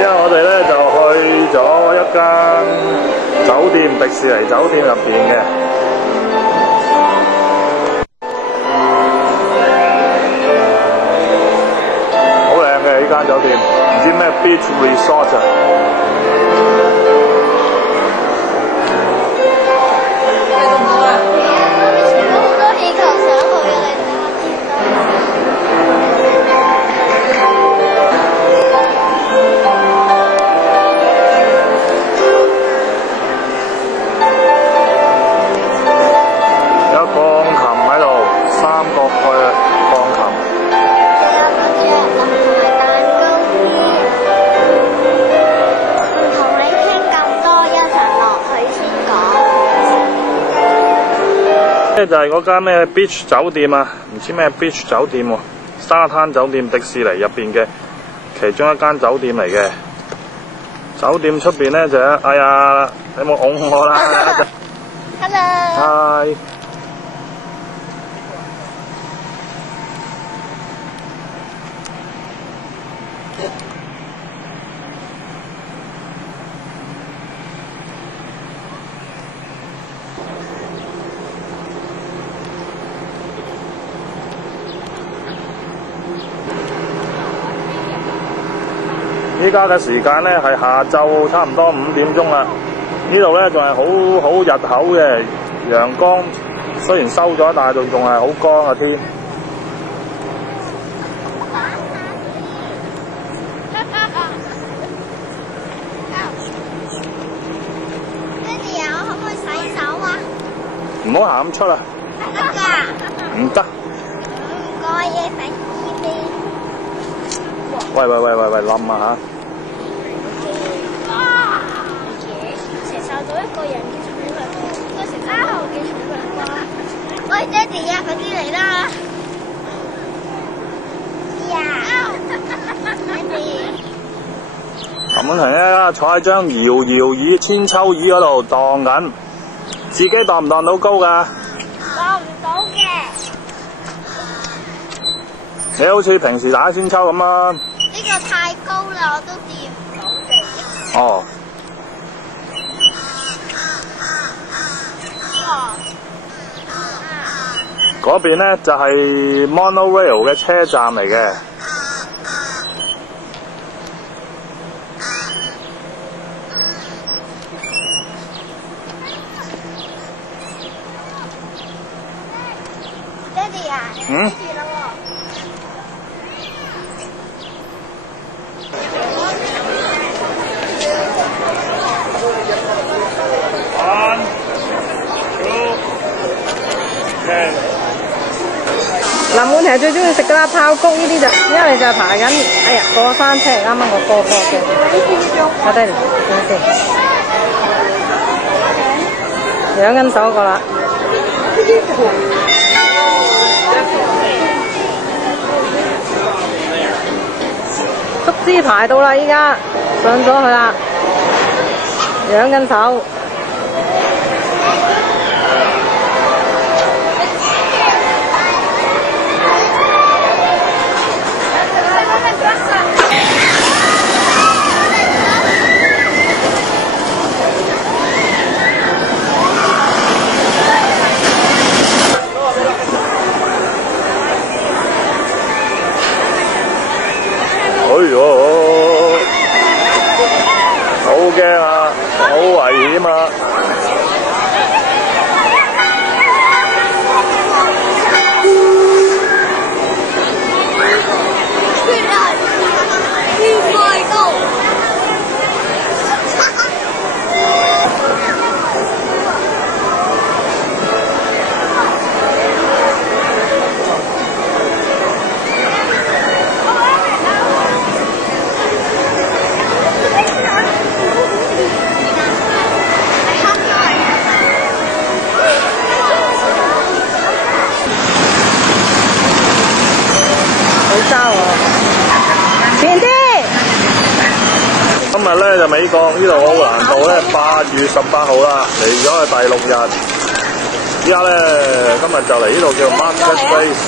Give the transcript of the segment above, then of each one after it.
之後我哋咧就去咗一間酒店，迪士尼酒店入邊嘅，好靚嘅呢間酒店，唔知咩 Beach Resort 啊。就係嗰間咩 Beach 酒店啊，唔知咩 Beach 酒店喎，沙灘酒店迪士尼入邊嘅其中一間酒店嚟嘅。酒店出邊咧就哎呀，你冇擁我啦 ！Hello。Hi。依家嘅時間咧係下晝差唔多5點鐘啦。呢度咧仲係好日口嘅陽光，雖然收咗，但係仲係好光嘅天。爹哋啊，我可唔可以洗手啊？唔好行咁出啊！得㗎。唔得。唔該嘢洗衣機。喂，冧啊嚇！到一個人嘅重量，再食3號嘅重量啩？喂，爹哋啊，快啲嚟啦！爹哋，林滿婷咧坐喺張搖椅、千秋椅嗰度盪緊，自己盪唔盪到高㗎？盪唔到嘅。你好似平時打千秋咁啊！呢個太高啦，我都掂唔到地。哦。嗰邊咧就係 Monorail 嘅車站嚟嘅。爹哋啊，嗯？林滿婷最中意食㗎啦，爆谷呢啲就，一嚟就排緊，哎呀，過山車啱啱我過嘅，我低嚟，養緊手個啦，竹枝排到啦，依家上咗去啦，養緊手。哎呦，好驚啊，好危險啊！今日咧就美國呢度奧蘭道咧8月18號啦，嚟咗係第6日。依家咧今日就嚟呢度叫 Market Place。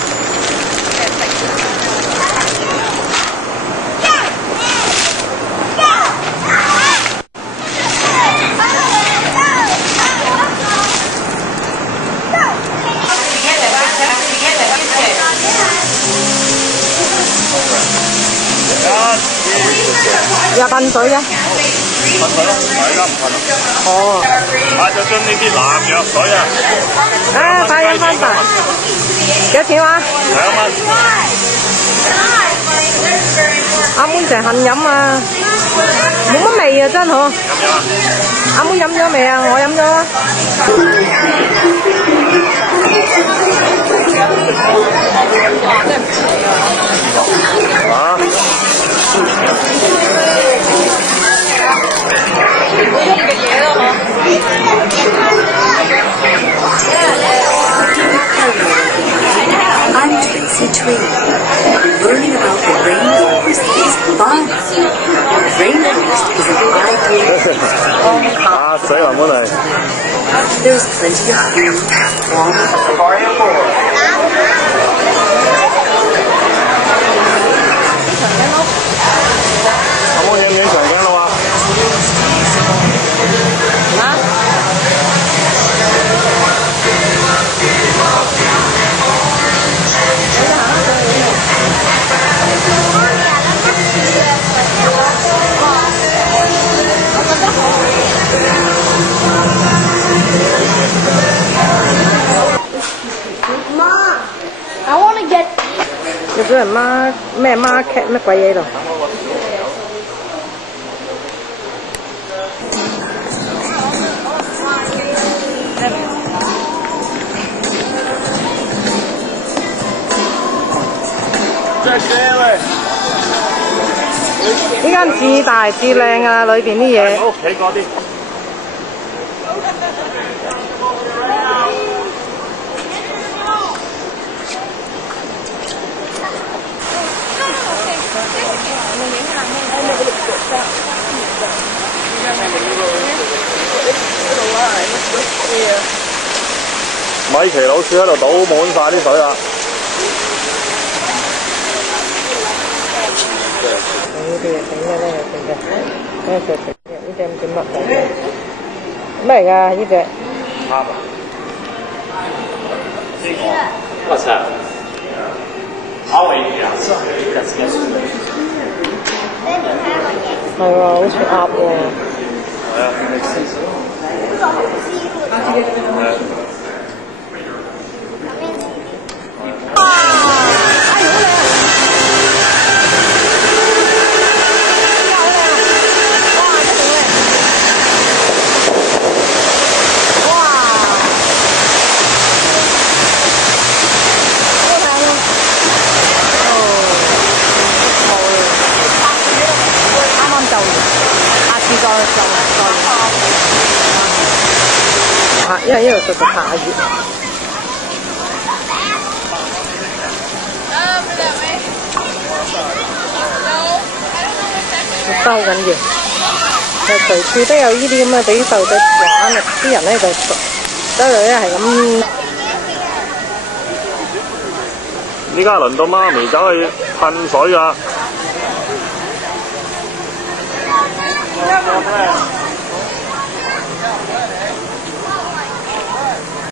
又噴水嘅。噴水咯，而家唔噴啦。哦。買咗樽呢啲藍藥水啊！啊，快飲翻啖。幾多錢話2蚊。阿妹成恨飲啊，冇乜味啊真嗬。飲咗啊？阿妹飲咗未啊？我飲咗啦。啊！嘅嘢咯嗬。I'm Tracy Tree. Learning about the rainforest is fun. Rainforest is an ideal. 啊！水還冇嚟。 There's plenty of food, water. 阿妹影唔影長頸鹿啊？I want to get 日本人咩 market 乜鬼嘢度？呢間至大至靚啊！裏邊啲嘢。屋企嗰啲。米奇老鼠喺度倒滿晒啲水啦！呢啲嘢整嘅呢隻整嘅，呢隻整嘅，呢隻唔知乜嚟？咩嚟㗎？呢隻？鴨啊！What's that? I'll eat it outside. That's against the rules. 係喎，好似鴨喎。係啊，因為呢度實在太熱。收緊要，就隨處都有呢啲咁嘅俾細路仔玩啊！啲人咧就走嚟咧係咁。依家輪到媽咪走去噴水啊！